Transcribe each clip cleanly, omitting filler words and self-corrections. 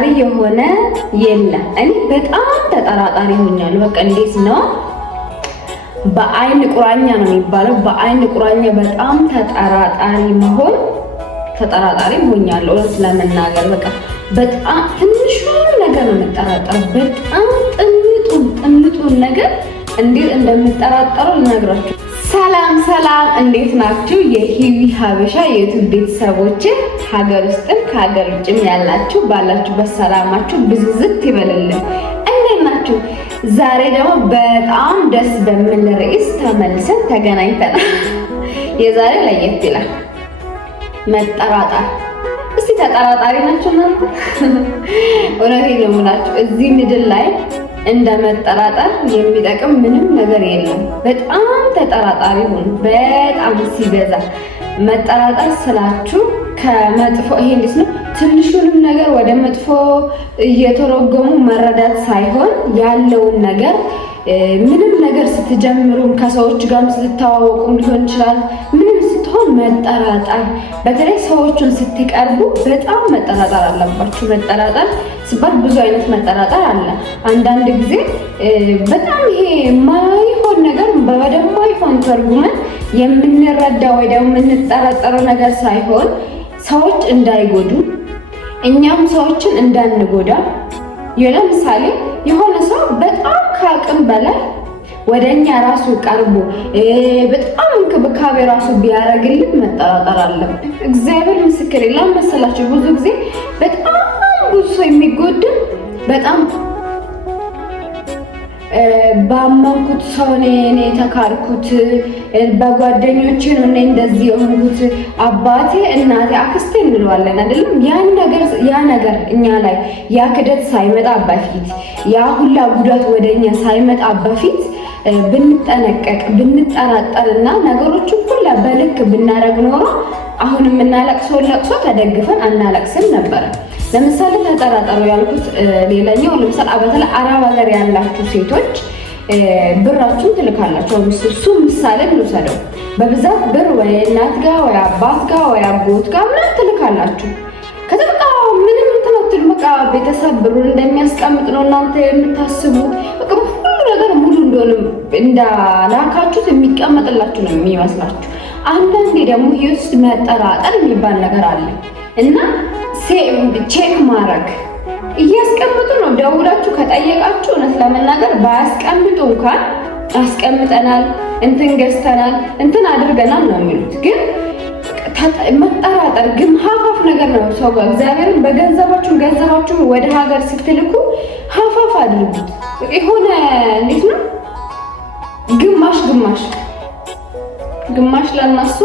ተጠራጣሪ የሆነ የለም። እኔ በጣም ተጠራጣሪ ሆኛለሁ። በቃ እንዴት ነው በአይን ቁራኛ ነው የሚባለው። በአይን ቁራኛ በጣም ተጠራጣሪ ሆኛለሁ ለመናገር። በቃ በጣም ትንሹን ነገር ነው የምጠራጠረው። በጣም ጥምጡን ነገር እንዴት እንደምጠራጠረው ልነግራችሁ። ሰላም እንዴት ናችሁ? የሂዊ ሀበሻ የዩቲዩብ ቤተሰቦች ሀገር ውስጥም ከሀገር ውጭም ያላችሁ ባላችሁበት ሰላማችሁ ብዝዝት ይበልልን። እንዴት ናችሁ? ዛሬ ደግሞ በጣም ደስ በሚል ርዕስ ተመልሰን ተገናኝተናል። የዛሬ ለየት ይላል። መጠራጠር። እስቲ ተጠራጣሪ ናችሁ እናንተ? እውነቴን ነው የምላችሁ እዚህ ምድር ላይ እንደ መጠራጠር የሚጠቅም ምንም ነገር የለም። በጣም ተጠራጣሪ ሁኑ። በጣም ሲበዛ መጠራጠር ስላችሁ ከመጥፎ ይሄ እንዴት ነው ትንሹንም ነገር ወደ መጥፎ እየተረጎሙ መረዳት ሳይሆን ያለውን ነገር ምንም ነገር ስትጀምሩም ከሰዎች ጋርም ስትተዋወቁም ሊሆን ይችላል። ምንም ስትሆን መጠራጠር፣ በተለይ ሰዎችን ስትቀርቡ በጣም መጠራጠር አለባችሁ። መጠራጠር ሲባል ብዙ አይነት መጠራጠር አለ። አንዳንድ ጊዜ በጣም ይሄ ማይሆን ነገር በማይሆን ተርጉመን የምንረዳ ወይ ደግሞ የምንጠራጠረው ነገር ሳይሆን ሰዎች እንዳይጎዱ እኛም ሰዎችን እንዳንጎዳ። ለምሳሌ የሆነ ሰው በጣም ከአቅም በላይ ወደኛ ራሱ ቀርቦ በጣም እንክብካቤ ራሱ ቢያደርግልን መጠራጠር አለብን። እግዚአብሔር ምስክር የለም መሰላችሁ። ብዙ ጊዜ በጣም ብዙ ሰው የሚጎድን በጣም ባመንኩት ሰው እኔ ተካርኩት፣ በጓደኞቼ ነው እኔ እንደዚህ የሆንኩት፣ አባቴ እናቴ አክስቴ እንለዋለን አይደለም። ያ ነገር እኛ ላይ ያ ክደት ሳይመጣ በፊት ያ ሁላ ጉዳት ወደኛ ሳይመጣ በፊት ብንጠነቀቅ ብንጠራጠርና ነገሮችን ሁላ በልክ ብናደርግ ኖሮ አሁን የምናለቅሰው ለቅሶ ተደግፈን አናለቅስም ነበረ። ለምሳሌ ተጠራጠሩ ያልኩት ሌላኛው ለምሳሌ በተለይ አረብ ሀገር ያላችሁ ሴቶች ብራችሁን ትልካላችሁ። እሱ ምሳሌ እንውሰደው። በብዛት ብር ወይ እናት ጋር ወይ አባት ጋር ወይ አጎት ጋር ምናምን ትልካላችሁ። ከዛ በቃ ምንም ትናትል በቃ ቤተሰብ ብሩን እንደሚያስቀምጥ ነው እናንተ የምታስቡት። በቃ ሁሉ ነገር ሙሉ እንደሆነ እንዳላካችሁት የሚቀመጥላችሁ ነው የሚመስላችሁ። አንዳንዴ ደግሞ ህይወት ውስጥ መጠራጠር የሚባል ነገር አለ እና ቼክ ማድረግ እያስቀምጡ ነው። ደውላችሁ ከጠየቃችሁ እውነት ለመናገር ባያስቀምጡ እንኳን አስቀምጠናል፣ እንትን ገዝተናል፣ እንትን አድርገናል ነው የሚሉት። ግን መጠራጠር ግን ሀፋፍ ነገር ነው። ሰው ጋር እግዚአብሔርን ገንዘባችሁ ወደ ሀገር ስትልኩ ሀፋፍ አድርጉት። የሆነ እንዴት ነው ግማሽ ለነሱ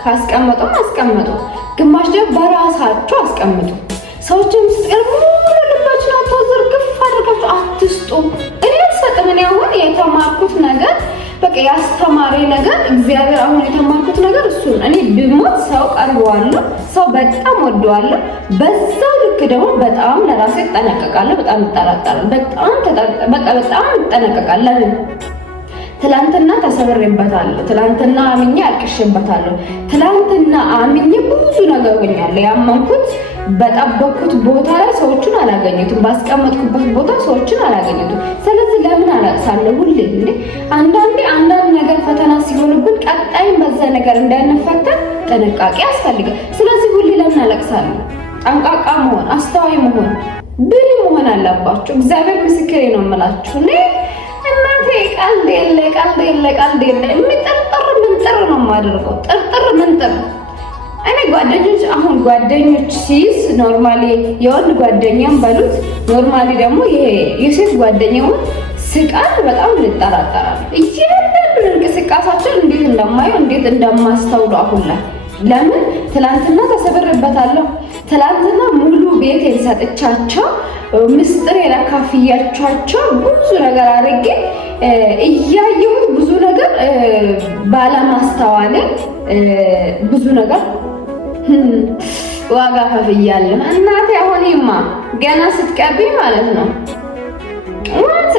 ካስቀመጡ ግማሽ ደግሞ በራሳችሁ አስቀምጡ። ሰዎችን ስትቀርቡ ልባችሁን አታዘርግፍ አድርጋችሁ አትስጡ። እኔ አልሰጥም። እኔ አሁን የተማርኩት ነገር በቃ ያስተማረኝ ነገር እግዚአብሔር አሁን የተማርኩት ነገር እሱ ነው። እኔ ብሞት ሰው ቀርበዋለሁ፣ ሰው በጣም ወደዋለሁ። በዛው ልክ ደግሞ በጣም ለራሴ እጠነቀቃለሁ። በጣም እጠራጠራለሁ። በጣም እጠነቀቃለሁ። ለምን? ትላንትና ተሰብሬበታለሁ። ትላንትና አምኜ አልቅሼበታለሁ። ትላንትና አምኜ ብዙ ነገር ሆኛለሁ። ያመንኩት በጠበቅኩት ቦታ ላይ ሰዎችን አላገኘሁትም። ባስቀመጥኩበት ቦታ ሰዎችን አላገኘሁትም። ስለዚህ ለምን አለቅሳለሁ ሁሌ? አንዳንድ ነገር ፈተና ሲሆንብን ቀጣይም በዛ ነገር እንዳንፈተን ጥንቃቄ ያስፈልጋል። ስለዚህ ሁሌ ለምን አለቅሳለሁ? ጠንቃቃ መሆን፣ አስተዋይ መሆን፣ ብልህ መሆን አለባችሁ። እግዚአብሔር ምስክሬ ነው የምላችሁ። እናቴ ቀልድ የለ የሚጠርጥር ምንጥር ነው የማደርገው። ጥርጥር ምንጥር። እኔ ጓደኞች ሲይዝ ኖርማሊ የወንድ ጓደኛም በሉት ኖርማሊ ደግሞ የሴት ጓደኛውን ስቃል በጣም እንጠራጠራለን። እያንዳንዱን እንቅስቃሴያቸውን እንዴት እንደማየው እንዴት እንደማስተውሉ አሁን ላይ ለምን ትላንትና ተሰብሬበታለሁ። ትላንትና ሙሉ ቤቴን ሰጥቻቸው ምስጢር የላካፍያቸው ብዙ ነገር አድርጌ እያየሁት ብዙ ነገር ባለማስተዋል ብዙ ነገር ዋጋ ከፍያለሁ። እናቴ አሁንማ ገና ስትቀቢ ማለት ነው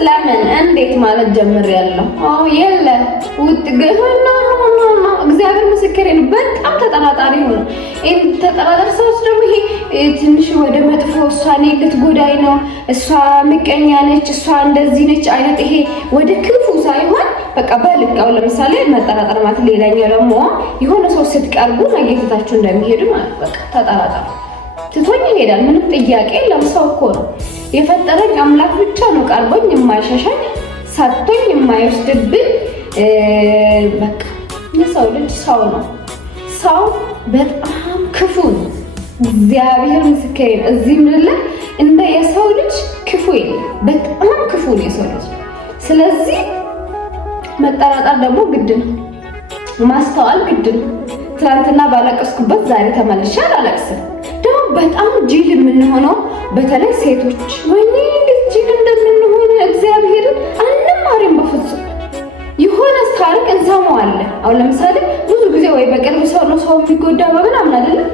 ለምን እንዴት ማለት ጀምሬያለሁ። የለ ውጥ ገና እግዚአብሔር ምስክሬ ነው። በጣም ተጠራጣሪ ነው። ተጠራጣሪ ሰዎች ደግሞ ይሄ ትንሽ ወደ መጥፎ እሷን ልትጎዳኝ ነው፣ እሷ ምቀኛ ነች፣ እሷ እንደዚህ ነች አይነት ይሄ ወደ ክፉ ሳይሆን በቃ በልቃው ለምሳሌ መጠራጠር ማለት ሌላኛው ደግሞ የሆነ ሰው ስትቀርቡ ነገታችሁ እንደሚሄዱ ማለት በቃ ተጠራጣሪ ትቶኝ ይሄዳል። ምንም ጥያቄ የለም። ሰው እኮ ነው የፈጠረኝ አምላክ ብቻ ነው ቀርቦኝ የማይሸሸኝ ሰጥቶኝ የማይወስድብኝ። በቃ የሰው ልጅ ሰው ነው። ሰው በጣም ክፉ ነው። እግዚአብሔር ምስክሬ ነው። እዚህ ምድር ላይ እንደ የሰው ልጅ ክፉ የለም። በጣም ክፉ ነው የሰው ልጅ። ስለዚህ መጠራጠር ደግሞ ግድ ነው። ማስተዋል ግድ ነው። ትናንትና ባለቀስኩበት ዛሬ ተመልሼ አላለቅስም። ደግሞ በጣም ጅል የምንሆነው በተለይ ሴቶች ወይኔ እንዴት ጅል እንደምንሆን እግዚአብሔርን አንማርም በፍጹም። የሆነ ታሪክ እንሰማዋለን። አሁን ለምሳሌ ብዙ ጊዜ ወይ በቅርብ ሰው ነው ሰው የሚጎዳ በምናምን አይደለም።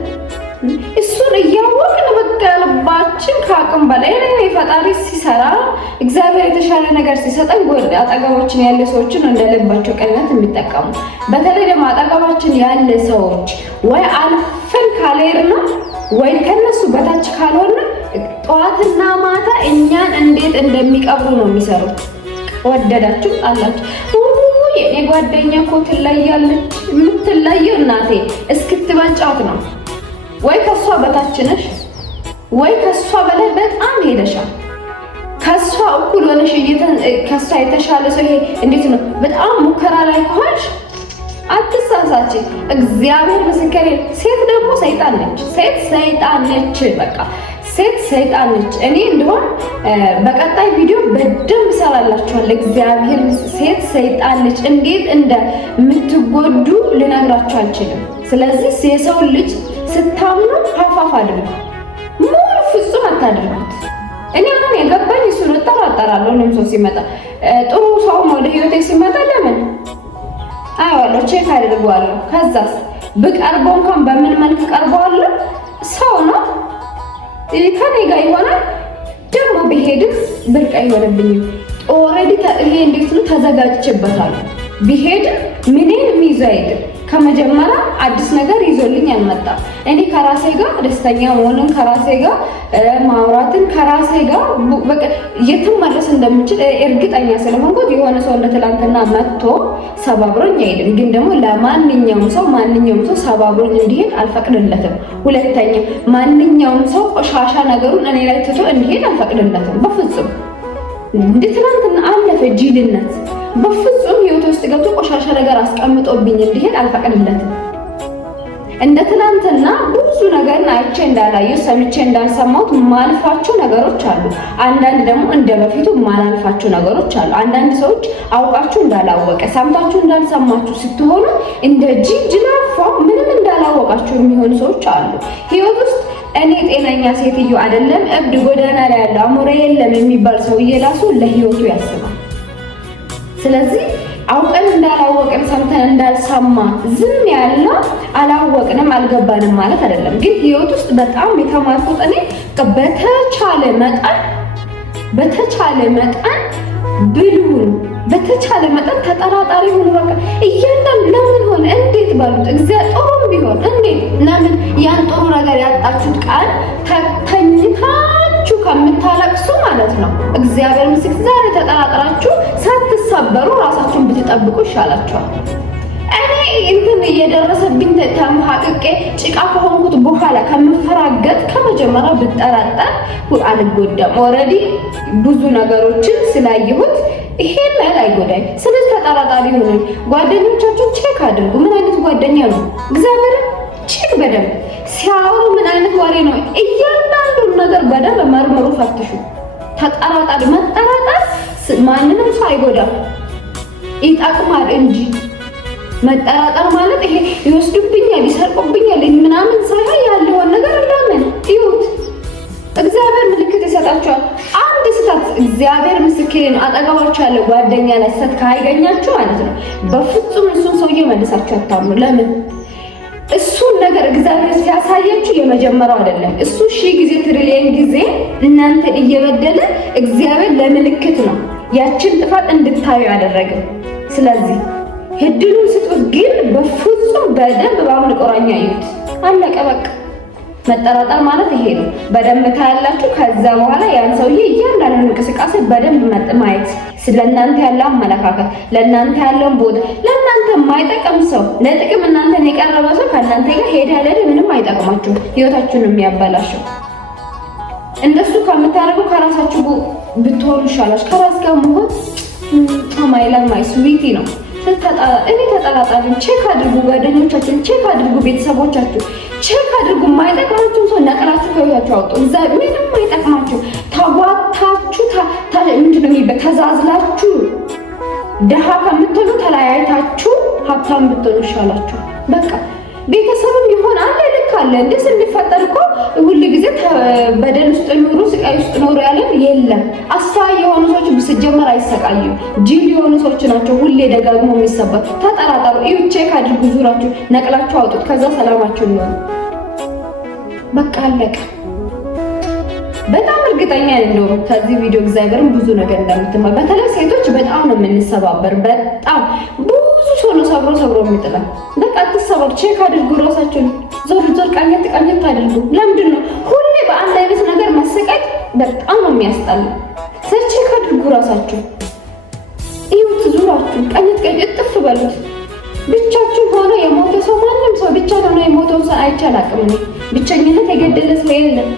እሱን እያወቅን በቃ ልባችን ከአቅም በላይ ነው። ፈጣሪ ሲሰራ እግዚአብሔር የተሻለ ነገር ሲሰጠን ጎድ አጠገባችን ያለ ሰዎችን እንደ ልባቸው ቅንነት የሚጠቀሙ በተለይ ደግሞ አጠገባችን ያለ ሰዎች ወይ አልፈን ካልሄድን ወይ ከነሱ በታች ካልሆነ ጠዋትና ማታ እኛን እንዴት እንደሚቀብሩ ነው የሚሰሩት። ወደዳችሁ ጣላችሁ የኔ ጓደኛ እኮ ትለያለች። የምትለየው እናቴ እስክትበልጫት ነው። ወይ ከሷ በታች ነሽ ወይ ከሷ በላይ በጣም ሄደሻል። ከሷ እኩል ሆነሽ ከሷ የተሻለ ሰው ይሄ እንዴት ነው? በጣም ሙከራ ላይ ከሆንሽ አትሳሳች። እግዚአብሔር ምስክሬ። ሴት ደግሞ ሰይጣን ነች። ሴት ሰይጣን ነች። በቃ ሴት ሰይጣን ነች። እኔ እንደሆነ በቀጣይ ቪዲዮ በደንብ ሰራላችኋለሁ። እግዚአብሔር ሴት ሰይጣን ነች። እንዴት እንደምትጎዱ ልነግራችሁ አልችልም። ስለዚህ የሰው ልጅ ስታምኑ ሀፋፍ አድርጉ፣ ሙሉ ፍጹም አታድርጉት። እኔ አሁን የገባኝ እሱ ነው። እጠራጠራለሁ። እኔም ሰው ሲመጣ ጥሩ ሰው ወደ ህይወቴ ሲመጣ ለምን አየዋለሁ፣ ቼክ አድርገዋለሁ። ከዛስ ብቀርበው እንኳን በምን መልክ ቀርበዋለሁ? ሰው ነው ከኔ ጋር ይሆናል። ደግሞ ብሄድም ብርቅ አይሆንብኝም። ኦልሬዲ ይሄ እንዴት ነው ተዘጋጅቼበታለሁ። ብሄድም ምንም ይዞ አይደል ከመጀመሪያ አዲስ ነገር ይዞልኝ አልመጣም። እኔ ከራሴ ጋር ደስተኛ መሆንን ከራሴ ጋር ማውራትን ከራሴ ጋር በቃ የትም መድረስ እንደምችል እርግጠኛ ስለሆንኩት የሆነ ሰው እንደትላንትና መጥቶ ሰባብሮኝ አይደለም። ግን ደግሞ ለማንኛውም ሰው ሰባብሮኝ እንዲሄድ አልፈቅድለትም። ሁለተኛ ማንኛውም ሰው ቆሻሻ ነገሩን እኔ ላይ ትቶ እንዲሄድ አልፈቅድለትም በፍጹም። እንደ ትላንትና አለፈ ጅልነት በፍጹም ህይወት ውስጥ ገብቶ ቆሻሻ ነገር አስቀምጦብኝ እንዲሄድ አልፈቅድለትም። እንደ ትናንትና ብዙ ነገር አይቼ እንዳላየሁ ሰምቼ እንዳልሰማሁት ማልፋቸው ነገሮች አሉ። አንዳንድ ደግሞ እንደ በፊቱ ማላልፋቸው ነገሮች አሉ። አንዳንድ ሰዎች አውቃችሁ እንዳላወቀ ሰምታችሁ እንዳልሰማችሁ ስትሆኑ እንደ ጅላፋ ምንም እንዳላወቃችሁ የሚሆኑ ሰዎች አሉ ህይወት ውስጥ። እኔ ጤነኛ ሴትዮ አይደለም እብድ ጎዳና ላይ ያለው አሞራ የለም የሚባል ሰውዬ ራሱ ለህይወቱ ያስባል። ስለዚህ አውቀን እንዳላወቅን ሰምተን እንዳልሰማ ዝም ያለው አላወቅንም አልገባንም ማለት አይደለም። ግን ህይወት ውስጥ በጣም የተማርኩት እኔ በተቻለ መጠን ብሉን በተቻለ መጠን ተጠራጣሪ ሆኖ በቃ እያንዳንዱ ለምን ሆነ እንዴት ባሉት እግዚአብሔር ጥሩም ቢሆን እንዴት ለምን ያን ጥሩ ነገር ያጣችሁት ቃል ተኝታችሁ ከምታለቅሱ ማለት ነው እግዚአብሔር ምስክር ዛሬ ተጠራጥራችሁ ሳትሰበሩ ራሳችሁን ብትጠብቁ ይሻላችኋል። እኔ እንትን እየደረሰብኝ ተምሐቅቄ ጭቃ ከሆንኩት በኋላ ከምፈራገጥ ከመጀመሪያ ብጠራጠር አልጎዳም። ኦልሬዲ ብዙ ነገሮችን ስላየሁት ይሄን ላይ አይጎዳኝ። ስለዚህ ተጠራጣሪ ሆኖ ጓደኞቻችሁን ቼክ አድርጉ። ምን አይነት ጓደኛ ነው? እግዚአብሔር ቼክ በደንብ ሲያወሩ ምን አይነት ወሬ ነው? እያንዳንዱን ነገር በደንብ መርምሩ፣ ፈትሹ። ተጠራጣሪ መጠራጠር ማንንም ሰው አይጎዳም፣ ይጠቅማል እንጂ መጠራጠር ማለት ይሄ ይወስዱብኛል፣ ይሰርቁብኛል ምናምን ሳይሆን ያለውን ነገር ለምን ይሁት እግዚአብሔር ምልክት ይሰጣችኋል። አንድ ስህተት እግዚአብሔር ምስክሬን አጠገባችሁ ያለ ጓደኛ ላይ ስህተት ካይገኛችሁ ማለት ነው በፍጹም እሱን ሰውዬ መልሳችሁ አታምኑ። ለምን እሱን ነገር እግዚአብሔር ሲያሳያችሁ የመጀመሪያው አይደለም። እሱ ሺህ ጊዜ ትሪሊየን ጊዜ እናንተ እየበደለ እግዚአብሔር ለምልክት ነው ያችን ጥፋት እንድታዩ ያደረገ። ስለዚህ እድሉን ስጡት። ግን በፍጹም በደንብ በአሁን ቆራኛ ይዩት። አለቀ በቃ። መጠራጠር ማለት ይሄ ነው። በደንብ ታያላችሁ። ከዛ በኋላ ያን ሰውዬ እያንዳንዱ እንቅስቃሴ በደንብ ማየት፣ ስለናንተ ያለው አመለካከት፣ ለናንተ ያለው ቦታ፣ ለናንተ የማይጠቅም ሰው፣ ለጥቅም እናንተን የቀረበ ሰው ከናንተ ጋር ሄዳለ ምንም አይጠቅማችሁም። ህይወታችሁን ነው የሚያበላሸው። እንደሱ ከምታረጉ ከራሳችሁ ብትሆኑ ይሻላል። ከራስ ጋር መሆን ማይ ስዊቲ ነው። እኔ ተጠራጣሪ ቼክ አድርጉ፣ ጓደኞቻችን ቼክ አድርጉ፣ ቤተሰቦቻችሁ ቼክ አድርጉ። የማይጠቅማችሁ ሰው ነቅላችሁ ከህይወታችሁ አውጡ። ምንም አይጠቅማችሁ። ተጓታችሁ ተዛዝላችሁ ደሃ ከምትሆኑ ተለያይታችሁ ሀብታም ብትሆኑ ይሻላችሁ። በቃ ቤተሰብም ይሆን አንድ ልክ አለ። እንደስ እንዲፈጠር እኮ ሁሉ ጊዜ በደል ውስጥ ኑሩ፣ ስቃይ ውስጥ ኑሩ ያለን የለም። አሳይ የሆኑ ሰዎች ብስጀመር አይሰቃዩም። ጅል የሆኑ ሰዎች ናቸው ሁሌ ደጋግሞ የሚሰበር። ተጠራጠሩ፣ እዩ፣ ቼክ አድርጉ፣ ዙራችሁ ነቅላችሁ አውጡት። ከዛ ሰላማችሁ ነው። በቃ አለቀ። በጣም እርግጠኛ ነኝ ነው ከዚህ ቪዲዮ እግዚአብሔርን ብዙ ነገር እንደምትማር። በተለይ ሴቶች በጣም ነው የምንሰባበር። በጣም ብዙ ሰው ነው ሰብሮ የሚጥላል። በቃ አትሰባሩ፣ ቼክ አድርጉ ራሳችሁን። ዞር ቃኘት አድርጉ። ለምንድን ነው ሁሌ በአንድ አይነት ነገር መሰቃየት? በጣም ነው የሚያስጠላ። ቼክ አድርጉ ራሳችሁ። ይሁት ዙራችሁ ቃኘት እጥፍ በሉት። ብቻችሁ ሆኖ የሞተ ሰው ማንም ሰው ብቻ ሆኖ የሞተው ሰው አይቻላቅም። ብቸኝነት የገደለ ሰው የለም።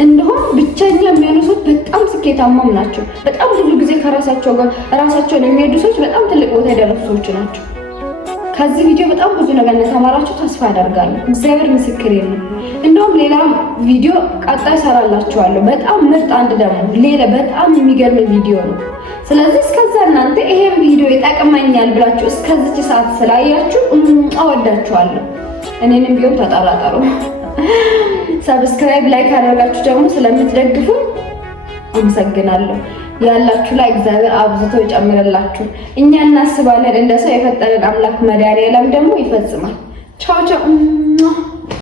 እንደውም ብቸኛ የሚሆኑ ሰዎች በጣም ስኬታማም ናቸው። በጣም ብዙ ጊዜ ከራሳቸው ጋር ራሳቸውን የሚሄዱ ሰዎች በጣም ትልቅ ቦታ የደረሱ ሰዎች ናቸው። ከዚህ ቪዲዮ በጣም ብዙ ነገር እንደተማራችሁ ተስፋ አደርጋለሁ። እግዚአብሔር ምስክሬ ነው። እንደውም ሌላ ቪዲዮ ቀጣይ ሰራላችኋለሁ። በጣም ምርጥ አንድ ደግሞ ሌላ በጣም የሚገርም ቪዲዮ ነው። ስለዚህ እስከዛ እናንተ ይሄን ቪዲዮ ይጠቅመኛል ብላችሁ እስከዚች ሰዓት ስላያችሁ አወዳችኋለሁ። እኔንም ቢሆን ተጠራጠሩ። ሰብስክራይብ ላይክ አድርጋችሁ ደግሞ ስለምትደግፉ አመሰግናለሁ። ያላችሁ ላይ እግዚአብሔር አብዝቶ ይጨምርላችሁ። እኛ እናስባለን፣ እንደ ሰው የፈጠረን አምላክ መድኃኒዓለም ደግሞ ይፈጽማል። ቻው ቻው።